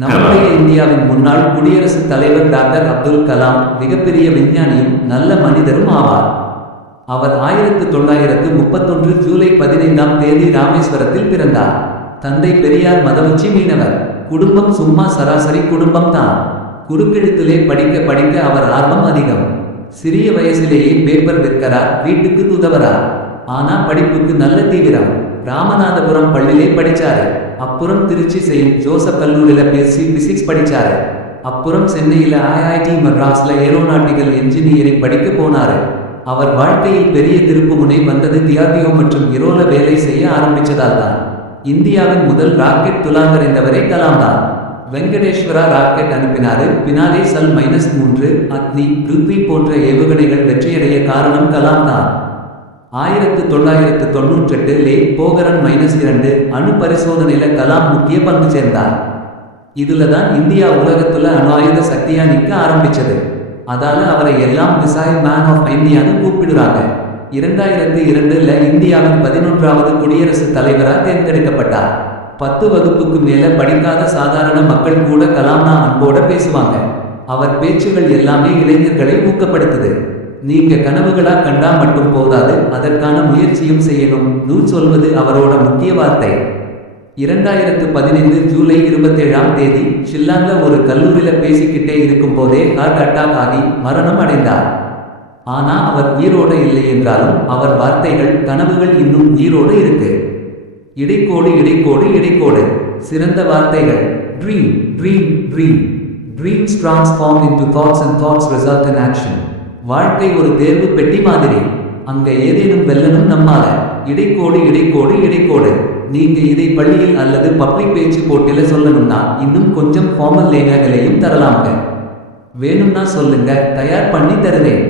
நம்முடைய இந்தியாவின் முன்னாள் குடியரசுத் தலைவர் டாக்டர் அப்துல் கலாம் மிகப்பெரிய விஞ்ஞானியும் நல்ல மனிதரும் ஆவார். அவர் 1931 ஜூலை 15ஆம் தேதி ராமேஸ்வரத்தில் பிறந்தார். தந்தை பெரியார் மதவுச்சி மீனவர். குடும்பம் சும்மா சராசரி குடும்பம் தான். குறுக்கெழுத்திலே படிக்க படிக்க அவர் ஆர்வம் அதிகம். சிறிய வயசிலேயே பேப்பர் விற்கிறார், வீட்டுக்கு உதவறார். ஆனா படிப்புக்கு நல்ல தீவிரம். ராமநாதபுரம் பள்ளியிலே படிச்சாரு. அப்புறம் திருச்சி செயின்ட் ஜோசப் கல்லூரியில பிஎஸ்சி பிசிக்ஸ் படிச்சாரு. அப்புறம் சென்னையில ஐஐடி மெட்ராஸ்ல ஏரோநாட்டிக்கல் என்ஜினியரிங் படிக்க போனாரு. அவர் வாழ்க்கையில் பெரிய திருப்புமுனை வந்தது டிஆர்டிஓ மற்றும் இரோல வேலை செய்ய ஆரம்பிச்சதால் தான். இந்தியாவின் முதல் ராக்கெட் துலாங்கறிந்தவரே கலாம் தான். வெங்கடேஸ்வரா ராக்கெட் அனுப்பினாரு. பினாலே சல்-3 அக்னி பிருத்வி போன்ற ஏவுகணைகள் வெற்றியடைய காரணம் கலாம் தான். 1998 போகரன்-2 அணு பரிசோதனையில கலாம் முக்கிய பங்கு சேர்ந்தார். இதுல தான் இந்தியா உலகத்துல அணு ஆயுத சக்தியா நிக்க ஆரம்பிச்சது. அதால அவரை எல்லாம் மிசைல் மேன் ஆஃப் இந்தியான்னு கூப்பிடுறாங்க. 2002ல இந்தியாவின் 11வது குடியரசுத் தலைவரா தேர்ந்தெடுக்கப்பட்டார். 10 வகுப்புக்கு மேல படிக்காத சாதாரண மக்கள் கூட கலாம்னா அன்போட பேசுவாங்க. அவர் பேச்சுகள் எல்லாமே இளைஞர்களை ஊக்கப்படுத்துது. நீங்க கனவுகளா கண்டா மட்டும் போதாது, அதற்கான முயற்சியும் செய்யணும் சொல்வது அவரோட முக்கிய வார்த்தை. 2015 ஜூலை 27ஆம் தேதி ஷில்லாங்ல ஒரு கல்லூரியில பேசிக்கிட்டே இருக்கும் போதே ஹார்ட் அட்டாக் ஆகி மரணம் அடைந்தார். ஆனா அவர் உயிரோட இல்லை என்றாலும் அவர் வார்த்தைகள், கனவுகள் இன்னும் உயிரோடு இருக்கு. இடைக்கோடு இடைக்கோடு இடைக்கோடு. சிறந்த வார்த்தைகள். Dream dream dream. Dreams transform into thoughts and thoughts result in action. வாழ்க்கை ஒரு தேர்வு பெட்டி மாதிரி. அங்க ஏதேனும் வெல்லணும் நம்மால. இடைக்கோடு இடைக்கோடு இடைக்கோடு. நீங்க இதை பள்ளியில் அல்லது பப்ளிக் பேச்சு போட்டில சொல்லணும்னா இன்னும் கொஞ்சம் ஃபார்மல் லேங்களையும் தரலாம்ங்க. வேணும்னா சொல்லுங்க, தயார் பண்ணி தருவேன்.